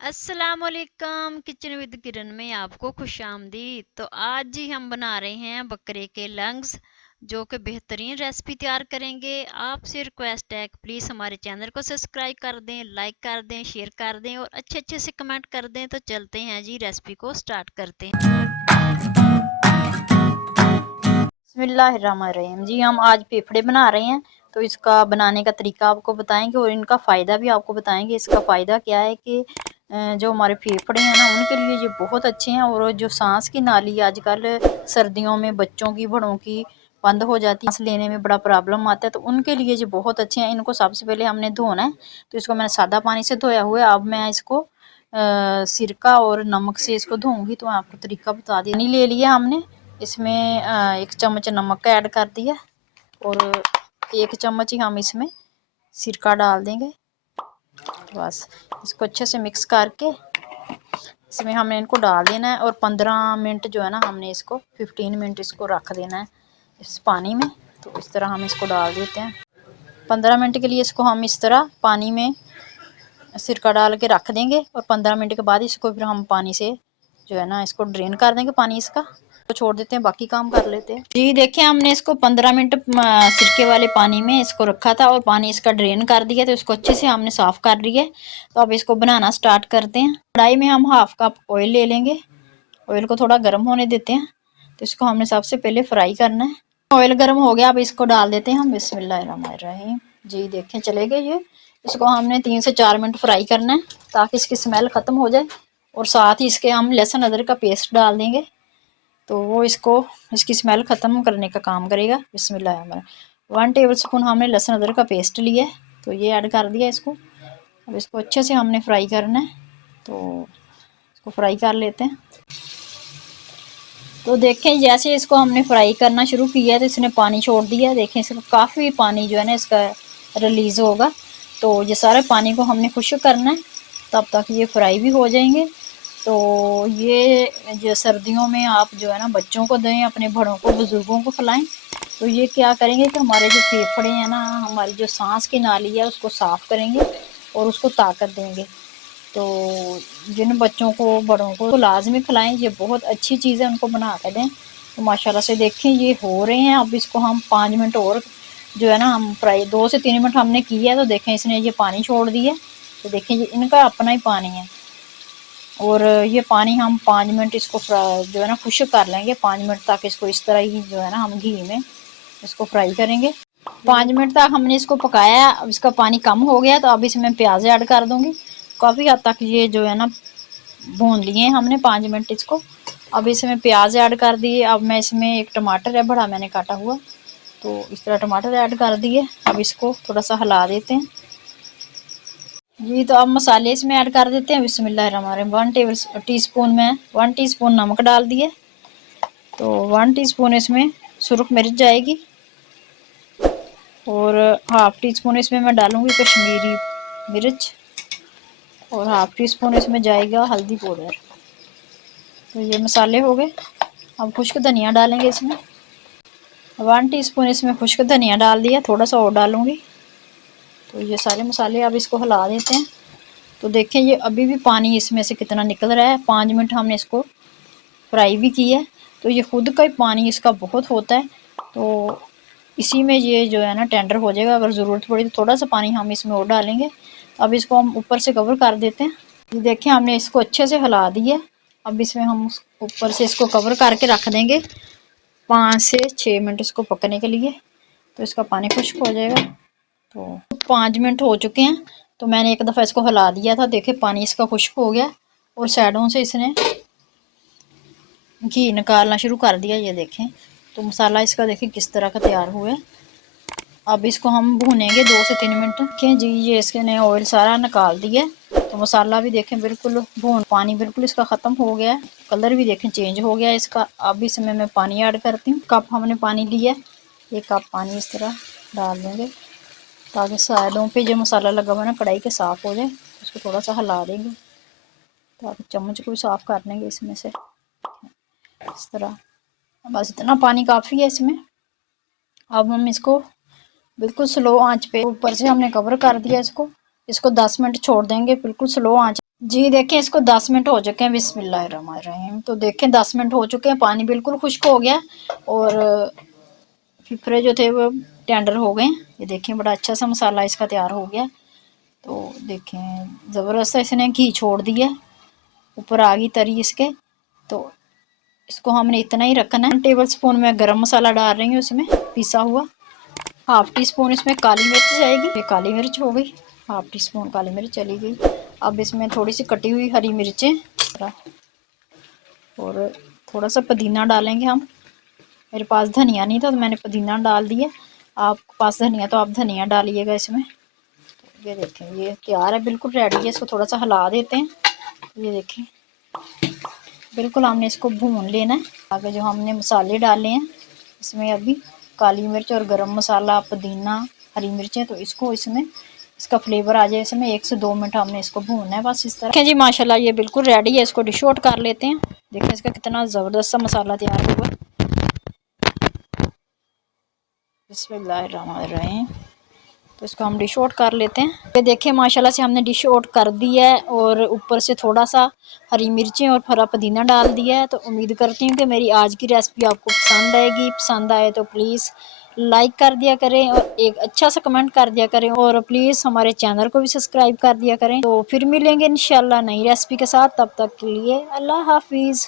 अस्सलाम वालेकुम। Kitchen with किरण में आपको खुशामदीद। तो आज ही हम बना रहे हैं बकरे के लंग्स, जो कि बेहतरीन रेसिपी तैयार करेंगे। आपसे रिक्वेस्ट है कि प्लीज़ हमारे चैनल को सब्सक्राइब कर दें, लाइक कर दें, शेयर कर दें और अच्छे अच्छे से कमेंट कर दें। तो चलते हैं जी, रेसिपी को स्टार्ट करते हैं। बिस्मिल्लाहिर्रहमानिर्रहीम। जी हम आज फेफड़े बना रहे हैं, तो इसका बनाने का तरीका आपको बताएंगे और इनका फ़ायदा भी आपको बताएंगे। इसका फ़ायदा क्या है कि जो हमारे फेफड़े हैं ना, उनके लिए ये बहुत अच्छे हैं। और जो सांस की नाली आजकल सर्दियों में बच्चों की बड़ों की बंद हो जाती है, सांस लेने में बड़ा प्रॉब्लम आता है, तो उनके लिए ये बहुत अच्छे हैं। इनको सबसे पहले हमने धोना है, तो इसको मैंने सादा पानी से धोया हुआ है। अब मैं इसको सिरका और नमक से इसको धोऊंगी, तो मैं आपको तरीका बता दी। पानी ले लिया हमने, इसमें 1 चम्मच नमक का ऐड कर दिया और 1 चम्मच ही हम इसमें सिरका डाल देंगे। बस इसको अच्छे से मिक्स करके इसमें हमने इनको डाल देना है और 15 मिनट जो है ना, हमने इसको 15 मिनट इसको रख देना है इस पानी में। तो इस तरह हम इसको डाल देते हैं। 15 मिनट के लिए इसको हम इस तरह पानी में सिरका डाल के रख देंगे और 15 मिनट के बाद इसको फिर हम पानी से जो है ना, इसको ड्रेन कर देंगे पानी इसका, तो छोड़ देते हैं, बाकी काम कर लेते हैं। जी देखिए, हमने इसको 15 मिनट सिरके वाले पानी में इसको रखा था और पानी इसका ड्रेन कर दिया, तो इसको अच्छे से हमने साफ़ कर लिया। तो अब इसको बनाना स्टार्ट करते हैं। कढ़ाई में हम 1/2 कप ऑयल ले लेंगे। ऑयल को थोड़ा गर्म होने देते हैं, तो इसको हमने सबसे पहले फ्राई करना है। ऑयल गर्म हो गया, अब इसको डाल देते हैं हम। बिस्मिल्लाहिर्रहमानिर्रहीम। जी देखें, चले गए ये। इसको हमने 3 से 4 मिनट फ्राई करना है ताकि इसकी स्मेल ख़त्म हो जाए। और साथ ही इसके हम लहसुन अदरक का पेस्ट डाल देंगे, तो वो इसको इसकी स्मेल ख़त्म करने का काम करेगा। बिस्मिल्लाहिर्रहमानिर्रहीम। 1 टेबल स्पून हमने लहसुन अदरक का पेस्ट लिया है, तो ये ऐड कर दिया इसको। अब इसको अच्छे से हमने फ्राई करना है, तो इसको फ्राई कर लेते हैं। तो देखें, जैसे इसको हमने फ्राई करना शुरू किया तो इसने पानी छोड़ दिया। देखें, इसका काफ़ी पानी जो है ना, इसका रिलीज़ होगा। तो ये सारे पानी को हमने खुश्क करना है, तब तक ये फ्राई भी हो जाएंगे। तो ये जो सर्दियों में आप जो है ना, बच्चों को दें, अपने बड़ों को, बुज़ुर्गों को खिलाएं। तो ये क्या करेंगे कि हमारे जो फेफड़े हैं ना, हमारी जो सांस की नाली है, उसको साफ़ करेंगे और उसको ताकत देंगे। तो जिन बच्चों को, बड़ों को, तो लाजमी खिलाएं। ये बहुत अच्छी चीज़ है, उनको बना कर दें। तो माशाल्लाह से देखें, ये हो रहे हैं। अब इसको हम 5 मिनट और जो है ना, हम फ्राई 2 से 3 मिनट हमने किया, तो देखें इसने ये पानी छोड़ दिया। तो देखें, ये इनका अपना ही पानी है और ये पानी हम 5 मिनट इसको जो है ना, खुश्क कर लेंगे 5 मिनट तक। इसको इस तरह ही जो है ना, हम घी में इसको फ्राई करेंगे। 5 मिनट तक हमने इसको पकाया। अब इसका पानी कम हो गया, तो अब इसमें प्याज ऐड कर दूंगी। काफ़ी हद तक ये जो है ना, भून लिए हमने 5 मिनट इसको। अब इसमें प्याज ऐड कर दिए। अब मैं इसमें एक टमाटर है बड़ा, मैंने काटा हुआ, तो इस तरह टमाटर ऐड कर दिए। अब इसको थोड़ा सा हिला देते हैं जी। तो अब मसाले इसमें ऐड कर देते हैं। बिस्मिल्लाहिर्रहमानिर्रहीम। 1 टीस्पून में 1 टीस्पून नमक डाल दिए, तो 1 टीस्पून इसमें सुरख मिर्च जाएगी और 1/2 टीस्पून इसमें मैं डालूंगी कश्मीरी मिर्च और 1/2 टीस्पून इसमें जाएगा हल्दी पाउडर। तो ये मसाले हो गए। अब खुश्क धनिया डालेंगे इसमें। 1 टीस्पून इसमें खुश्क धनिया डाल दिया, थोड़ा सा और डालूंगी। तो ये सारे मसाले, अब इसको हिला देते हैं। तो देखें, ये अभी भी पानी इसमें से कितना निकल रहा है। 5 मिनट हमने इसको फ्राई भी की है, तो ये खुद का ही पानी इसका बहुत होता है। तो इसी में ये जो है ना, टेंडर हो जाएगा। अगर ज़रूरत पड़ी तो थोड़ा सा पानी हम इसमें और डालेंगे। अब इसको हम ऊपर से कवर कर देते हैं। ये देखें, हमने इसको अच्छे से हिला दिया। अब इसमें हम ऊपर से इसको कवर करके रख देंगे 5 से 6 मिनट इसको पकने के लिए, तो इसका पानी खुश्क हो जाएगा। तो 5 मिनट हो चुके हैं, तो मैंने एक दफ़ा इसको हिला दिया था। देखे, पानी इसका खुश्क हो गया और साइडों से इसने घी निकालना शुरू कर दिया। ये देखें, तो मसाला इसका देखें किस तरह का तैयार हुआ है। अब इसको हम भूनेंगे 2 से 3 मिनट के जी। ये इसने ऑयल सारा निकाल दिया, तो मसाला भी देखें बिल्कुल भून, पानी बिल्कुल इसका ख़त्म हो गया है। कलर भी देखें चेंज हो गया इसका। अब इसमें मैं पानी ऐड करती हूँ। कप हमने पानी लिया, 1 कप पानी इस तरह डाल देंगे ताकि साइडों पे जो मसाला लगा हुआ है ना, कढ़ाई के साफ़ हो जाए। उसको थोड़ा सा हिला देंगे, ताकि चम्मच को भी साफ़ कर लेंगे इसमें से इस तरह। बस इतना पानी काफ़ी है इसमें। अब हम इसको बिल्कुल स्लो आंच पे, ऊपर से हमने कवर कर दिया इसको। इसको 10 मिनट छोड़ देंगे बिल्कुल स्लो आंच। जी देखें, इसको 10 मिनट हो चुके हैं। बिस्मिल्लाहिर्रहमानिर्रहीम। तो देखें 10 मिनट हो चुके हैं, पानी बिल्कुल खुश्क हो गया और फिफरे जो थे वो टेंडर हो गए। ये देखें बड़ा अच्छा सा मसाला इसका तैयार हो गया। तो देखें ज़बरदस्त इसने घी छोड़ दिया, ऊपर आ गई तरी इसके। तो इसको हमने इतना ही रखना है। 1 टेबल स्पून में गरम मसाला डाल रही हूँ इसमें पिसा हुआ। हाफ टी स्पून इसमें काली मिर्च जाएगी, ये काली मिर्च हो गई। हाफ टी स्पून काली मिर्च चली गई। अब इसमें थोड़ी सी कटी हुई हरी मिर्चें और थोड़ा सा पुदीना डालेंगे हम। मेरे पास धनिया नहीं था तो मैंने पुदीना डाल दिया। आपके पास धनिया तो आप धनिया डालिएगा इसमें। तो ये देखें ये तैयार है, बिल्कुल रेडी है। इसको थोड़ा सा हिला देते हैं। ये देखें बिल्कुल हमने इसको भून लेना है। आगे जो हमने मसाले डाले हैं इसमें अभी काली मिर्च और गरम मसाला, पुदीना, हरी मिर्चें, तो इसको इसमें इसका फ्लेवर आ जाए इसमें 1 से 2 मिनट हमने इसको भूनना है बस इस तरह। देखें जी माशाल्लाह ये बिल्कुल रेडी है। इसको डिश आउट कर लेते हैं। देखें इसका कितना ज़बरदस्त सा मसाला तैयार हुआ। बिस्मिल्लाहिर्रहमानिर्रहीम। तो इसको हम डिश आउट कर लेते हैं। ये देखिए माशाल्लाह से हमने डिश आउट कर दी है और ऊपर से थोड़ा सा हरी मिर्चें और हरा पुदीना डाल दिया है। तो उम्मीद करती हूँ कि मेरी आज की रेसिपी आपको पसंद आएगी। पसंद आए तो प्लीज़ लाइक कर दिया करें और एक अच्छा सा कमेंट कर दिया करें और प्लीज़ हमारे चैनल को भी सब्सक्राइब कर दिया करें। तो फिर मिलेंगे इंशाल्लाह नई रेसिपी के साथ। तब तक के लिए अल्लाह हाफिज़।